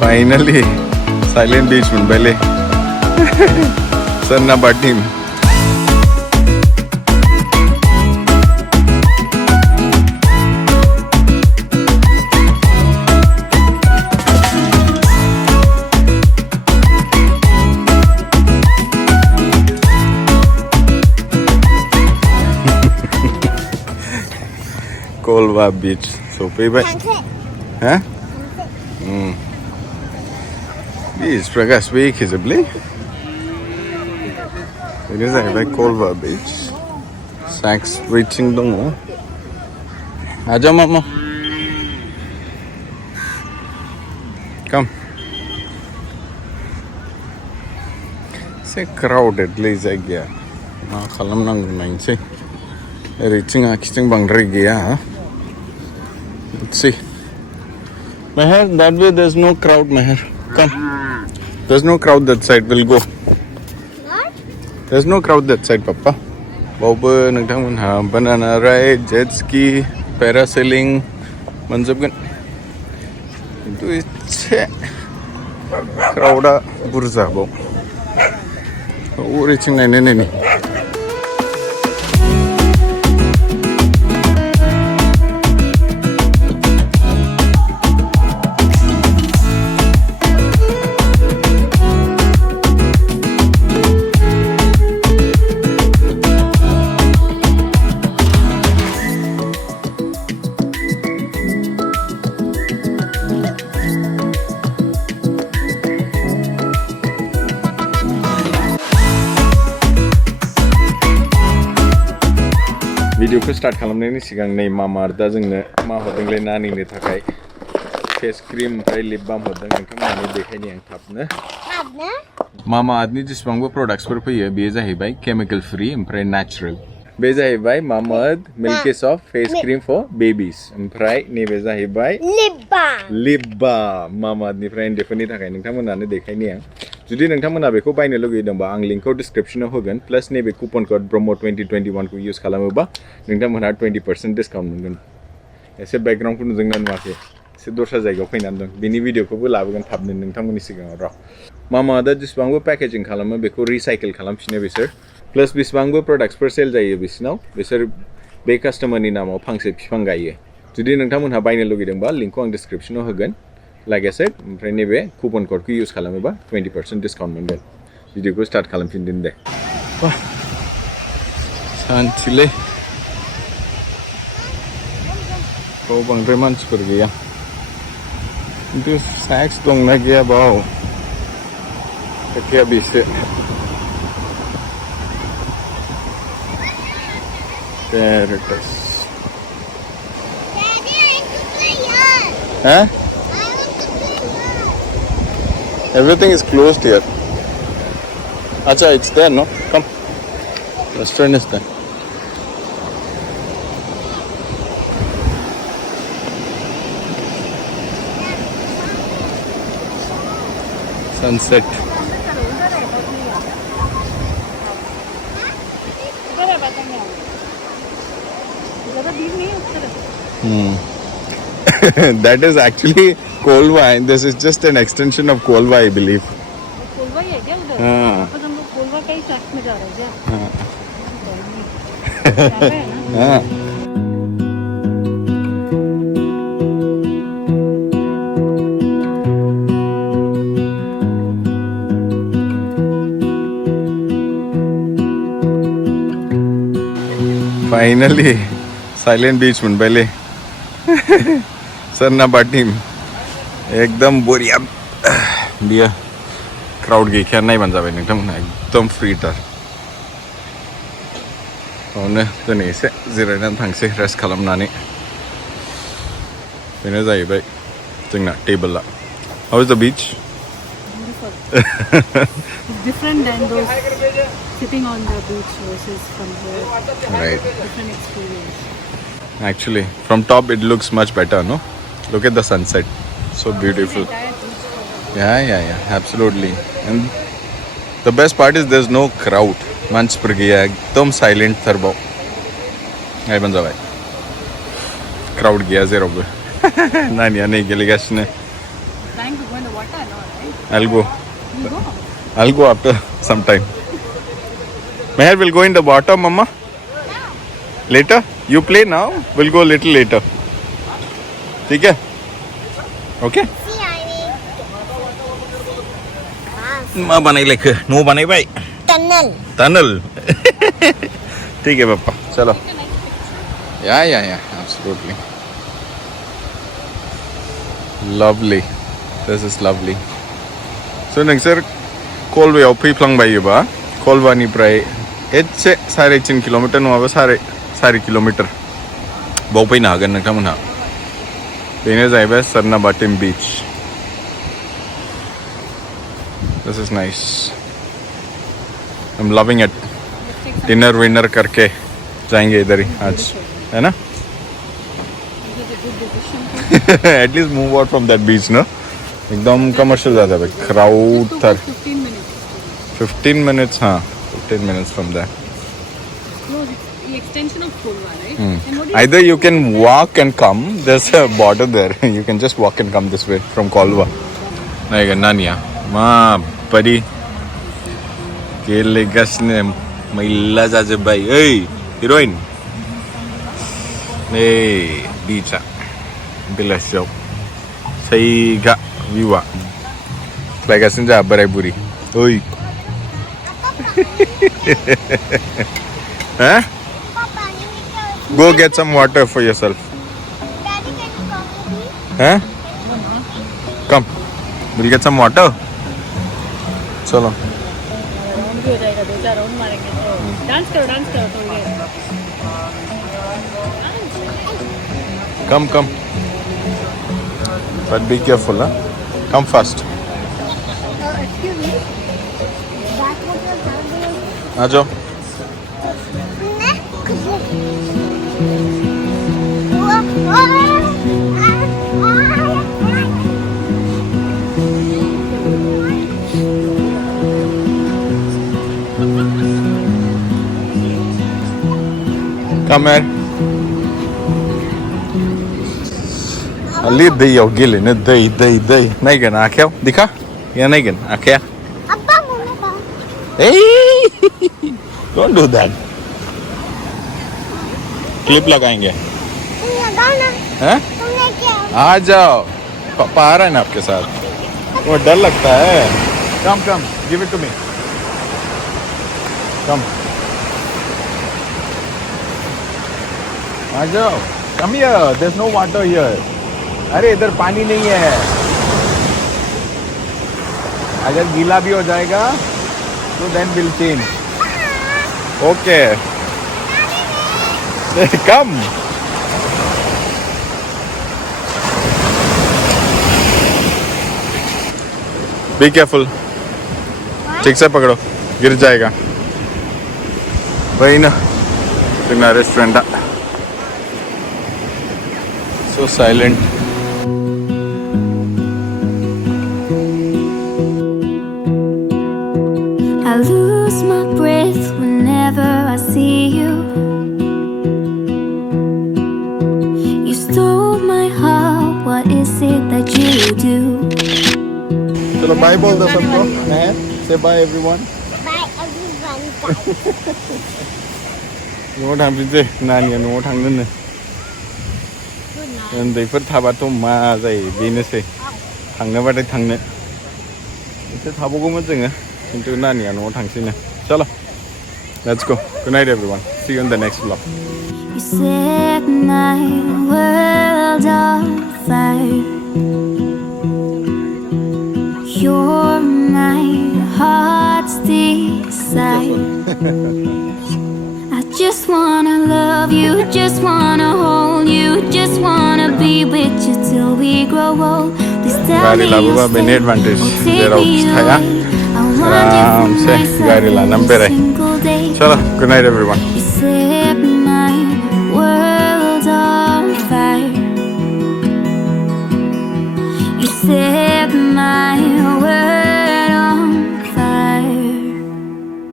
Finally, silent beach Mumbai. Sernabatim. Colva Beach. So, baby. Huh? Beach, Pragas Week is a blink. It is a Colva Beach. Sacks reaching the moon. Aja mama. Come. Say crowded, lazy again. Kalam nang nang say. Reaching a kitchen bangrigia. Let's see. Meher, that way there's no crowd, Meher. Come. There's no crowd that side. We'll go. What? There's no crowd that side, Papa. Boba, nagtang banana ride, jet ski, parasailing, manjabgan. Itu is crowda burza bo. Reaching nene. Video ko start खालामनायनि सिगां नै MamaEarth जोंनो मा हरदोंलै नानिनो थाखाय face cream ओमफ्राय lip balm हरदों नोंथांमोननो देखायनि आं थाबनो MamaEarthनि जेसेबांबो प्रडाक्ट्सफोर फैयो बेयो जाहैबाय केमिकल फ्री ओमफ्राय नेचुरल बे जाहैबाय MamaEarth milky soft face cream for babies ओमफ्राय नैबे जाहैबाय लिप बाम MamaEarthनिफ्राय उन्दैफोरनि थाखाय नोंथांमोननो देखायनि आं जुदि नोंथांमोना बेखौ बायनो लुगैदोंबा आं लिंकखौ डिस्क्रिप्शनाव होगोन प्लस नैबे कुपन कोड BRAHMA2021 खौ इउज खालामोबा नोंथांमोनहा 20% डिस्काउन्ट मोनगोन एसे बेकग्राउन्डखौ नुदोंना नुवाखै एसे दस्रा जायगायाव फैनानै दं बेनि भिडिअखौबो लाबोगोन थाबनो नोंथांमोननि सिगाङाव र' MamaEarthआ जेसेबांबो पेकेजिं खालामो बेखौ रिसाइकेल खालामफिनो बिसोर प्लस बेसेबांबो प्रडाक्ट्सफोर सेल जायो बिसोरनाव बिसोर बे कास्टमारनि नामाव फांसे बिफां गायो जुदि नोंथांमोनहा बायनो लुगैदोंबा लिंकखौ आं डिस्क्रिप्शनाव होगोन Like I said, ओमफ्राय नैबे कुपन कोडखौ इउज खालामोबा 20% डिस्काउन्ट मोनगोन भिडिअखौ स्टार्ट खालामफिनदों दे सानथिलै बांद्राय मानसिफोर गैया खिन्थु स्नेक्स दंना गैया बाव खोथाया बेसो There it is. Huh? Everything is closed here. Acha, it's there, no? Come. Restaurant is there. Sunset. That is actually Colva and this is just an extension of Colva, I believe. Colva ही है क्या उधर? हाँ। अब हम लोग Colva का ही track में जा रहे हैं क्या? हाँ। Finally, silent beach Mumbai. Sernabatim. एकदम बोरिया बियो क्राउड गैखाया नायबानो जाबाय नोंथांमोनहा एकदम फ्रिटार बावनो दिनै एसे जिरायनानै थांसै रेस्ट खालामनानै बेनो जाहैबाय जोंना टेबोला How is the beach? Beautiful. It's different than those sitting on the beach versus from here. Right. Different experience. Actually, from top it looks much better, no? Look at the sunset. So beautiful. Yeah, absolutely. And the best part is there's no crowd. Manch par gaya ekdam silent tharbo. Ay banza bhai. Crowd gaya zero go. Nani nahi geli gashne. planning to go in the water or not, right? I'll go. You go. I'll go after some time. Meher will go in the water, Mama? Later? You play now? We'll go a little later. ठीक है? Okay? माँ बनाई लेख no बनाई भाई tunnel ठीक है पापा चलो yeah absolutely lovely this is lovely so नोंसोर कलवायाव फैफ्लांबायोबा कलवानिफ्राय एसे 3.5 किल'मिटार नङाबा 4 किल'मिटार बाव फैनो हागोन नोंथांमोनहा बेनो जाहैबाय Sernabatim Beach. This is nice. I'm loving it. Dinner विनर करके जाएंगे इधर ही आज है ना at least move out from that beach ना एकदम कमर्शियल ज़्यादा है क्राउड था 15 minutes हाँ 15 minutes from there. The extension of Colva, right? Either you can walk and come. There's a border there. You can just walk and come this way from Colva. नहीं Nania, ma buddy. के Lagos ने महिला जाजे भाई. Hey, heroine. Hey, beach. Bilas jauh. Saya gak viwa. Legasin jah berai buri. Oi. Huh? Go get some water for yourself. Daddy, can you come with me? Huh? Come. We'll get some water. चलो. Round भी हो जाएगा 2-4 round मारेंगे तो dance करो थोड़ी देर. Come. But be careful, huh? Come fast. Excuse me. That's what you're having. आ जाओ. Come here. Ali dei ao gile ne dei. Nahi gan आँखें दिखा या नहीं गन आँखें. Abba, muna. Hey! Don't do that. Clip लगाएंगे. तुम लगाओ ना. हैं? तुमने क्या? आ जाओ. पापा आ रहा है ना आपके साथ. वो डर लगता है. Come. Give it to me. Come. आ जाओ. Come here. There's no water here. अरे इधर पानी नहीं है. अगर गीला भी हो जाएगा तो then we'll change. Okay. Come. Be careful. ठीक से पकड़ो गिर जाएगा. वही ना तुम्हारा restaurant. So silent. I lose my breath whenever I see you. You stole my heart, what is it that you do? चलो बाय बोल दो सबको. Say bye everyone. Bye, everyone. न'आव थांफिनसै नानिया न'आव थांनोनो. उन्दैफोर थाबाथ' मा जायो बेनोसै. थांनोबाथाय थांनो. एसे थाबावगौमोन जोङो खिन्थु नानिया न'आव थांसैनो. चलो. Let's go. Good night everyone. See you in the next vlog. You set my world on fire. You're my heart's desire. I just wanna love you, just wanna hold you, just wanna be with you till we grow old. Please tell Gari me labuba you'll bene stay advantage. or take Zero me staya. away. I want you Aram for se myself gari la every nambere. single day. Chalo. Good night everyone. You said